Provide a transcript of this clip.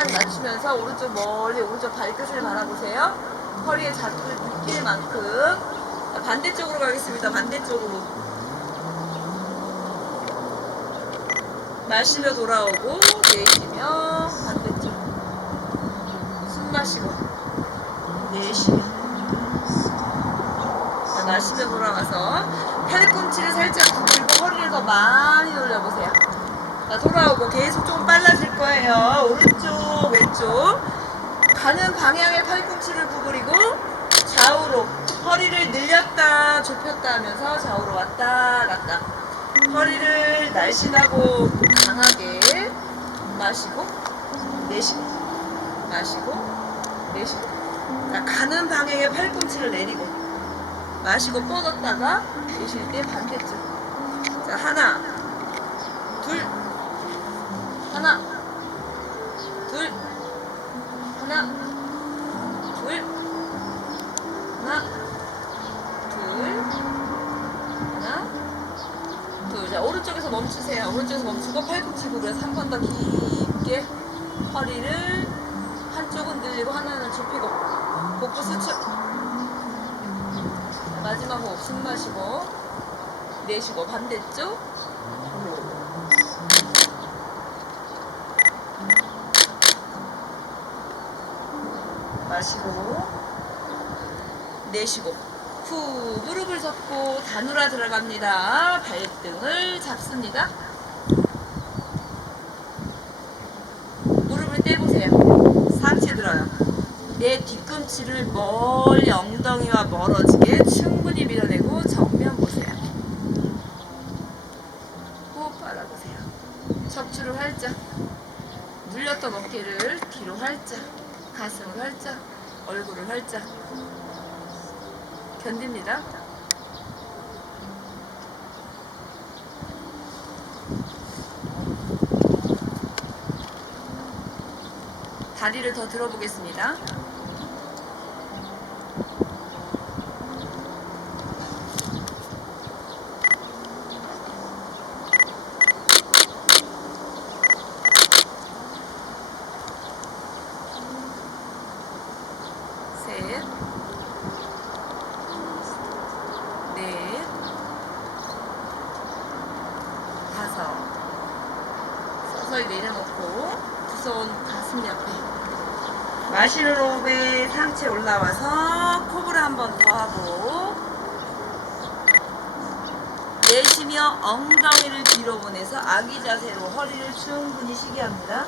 살짝 낮추면서 오른쪽 멀리 오른쪽 발끝을 바라보세요. 허리에 자극을 느낄 만큼 자, 반대쪽으로 가겠습니다. 반대쪽으로 마시며 돌아오고 내쉬며 반대쪽 숨 마시고 내쉬며 자, 마시며 돌아가서 팔꿈치를 살짝 구부리고 허리를 더 많이 돌려보세요. 자, 돌아오고 계속 조금 빨라질 거예요. 오른쪽, 왼쪽. 가는 방향의 팔꿈치를 구부리고 좌우로 허리를 늘렸다 좁혔다 하면서 좌우로 왔다 갔다. 허리를 날씬하고 강하게 마시고 내쉬고 마시고 내쉬고. 자, 가는 방향의 팔꿈치를 내리고 마시고 뻗었다가 내쉴 때 반대쪽. 자, 하나, 둘, 하나, 둘, 하나, 둘, 하나, 둘, 하나, 둘. 자, 오른쪽에서 멈추세요. 오른쪽에서 멈추고 팔꿈치 굽여서 한 번 더 깊게 허리를 한쪽은 늘리고 하나는 좁히고 복부 수축. 자, 마지막 호흡 숨 마시고 내쉬고 반대쪽. 마시고 내쉬고 후 무릎을 잡고 다누라 들어갑니다. 발등을 잡습니다. 무릎을 떼보세요. 상체 들어요. 내 뒤꿈치를 멀리 엉덩이와 멀어지게 충분히 밀어내고 정면 보세요. 호흡 바라보세요. 척추를 활짝 눌렸던 어깨를 뒤로 활짝 가슴을 활짝 얼굴을 활짝 견딥니다. 다리를 더 들어보겠습니다. 서서히 내려놓고 두손 가슴 옆에. 호흡에 상체 올라와서 코브라 한번 더 하고 내쉬며 엉덩이를 뒤로 보내서 아기 자세로 허리를 충분히 쉬게 합니다.